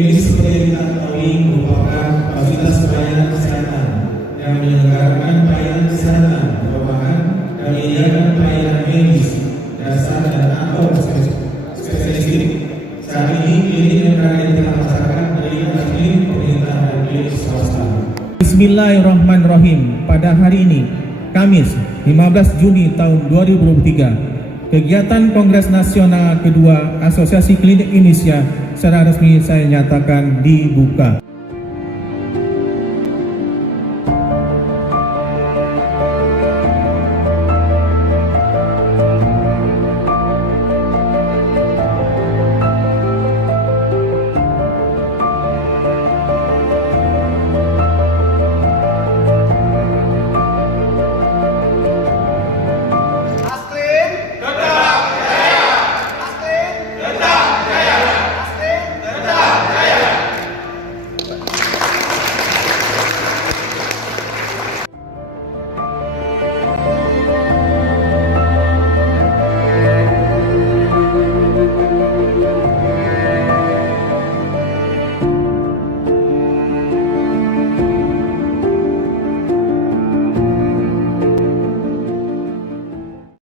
Klinik seperti kita ketahui merupakan fasilitas pelayanan kesehatan yang menyelenggarakan pelayanan kesehatan perubahan dan menyediakan pelayanan medis dasar dan atau spesifik. Saat ini klinik yang berada di tengah masyarakat menerima klinik pemerintah dan klinik swasta. Bismillahirrahmanirrahim. Pada hari ini, Kamis 15 Juni tahun 2023, kegiatan Kongres Nasional kedua Asosiasi Klinik Indonesia secara resmi saya nyatakan dibuka.